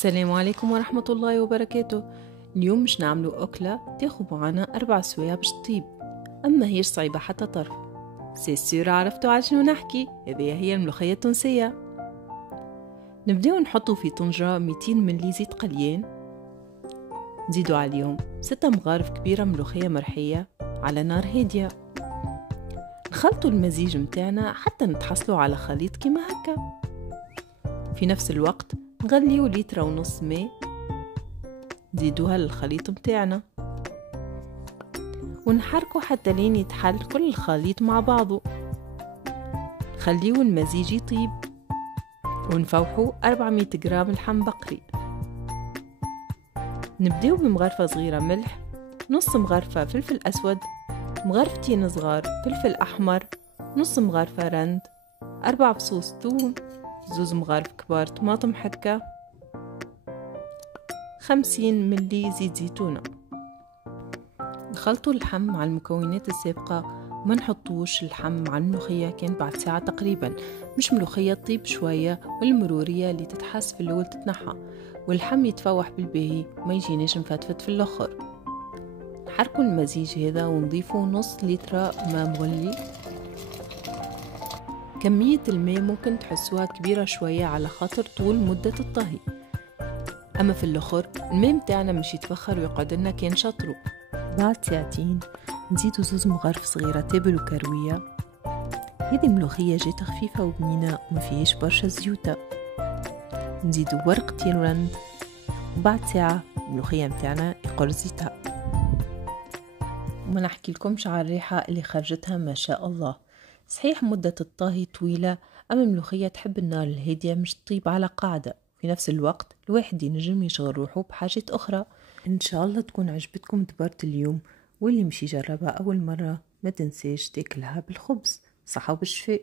السلام عليكم ورحمة الله وبركاته. اليوم مش نعملوا أكلة تاخد معنا 4 سوايع باش تطيب، أما هيش صعيبة حتى طرف. سيسير عرفتوا على شنو نحكي، هذه هي الملوخية التونسية. نبداو نحطوا في طنجرة 200 ملي زيت قليان، نزيدوا عليهم 6 مغارف كبيرة ملوخية مرحية على نار هادية. نخلطوا المزيج متاعنا حتى نتحصلوا على خليط كما هكا. في نفس الوقت نغليو 1.5 لتر ماء، نزيدوها للخليط متاعنا ونحركه حتى لين يتحل كل الخليط مع بعضه. خليو المزيج يطيب ونفوحو 400 جرام لحم بقري. نبداو بمغرفة صغيرة ملح، نص مغرفة فلفل أسود، مغرفتين صغار فلفل أحمر، نص مغرفة رند، 4 فصوص ثوم، 2 مغارف كبار طماطم حكة، 50 ملي زيت زيتونة. نخلطوا اللحم مع المكونات السابقة وما نحطوش اللحم مع الملوخية كان بعد ساعة تقريبا، مش ملوخية تطيب شوية والمرورية اللي تتحس في الأول تتنحى واللحم يتفوح بالباهي وما يجيناش مفتفت في الآخر. نحركوا المزيج هذا ونضيفوا نص لتر ماء مغلي. كمية الماء ممكن تحسوها كبيرة شوية على خاطر طول مدة الطهي، أما في الآخر الماء متاعنا مش يتبخر ويقعد لنا كان شطرو. بعد ساعتين نزيدو 2 مغارف صغيرة تابل وكروية. هذه ملوخية جات خفيفة وبنينة وما فيهاش برشا زيوتة. نزيدو ورقتين رند، وبعد ساعة الملوخية متاعنا يقر زيتها. وما نحكي لكمش على الريحة اللي خرجتها ما شاء الله. صحيح مدة الطهي طويلة، أما الملوخية تحب النار الهادية مش تطيب على قاعدة. في نفس الوقت الواحد ينجم يشغل روحه بحاجات أخرى. إن شاء الله تكون عجبتكم دبارة اليوم، واللي مش يجربها أول مرة ما تنساش تاكلها بالخبز. صحة وبالشفاء.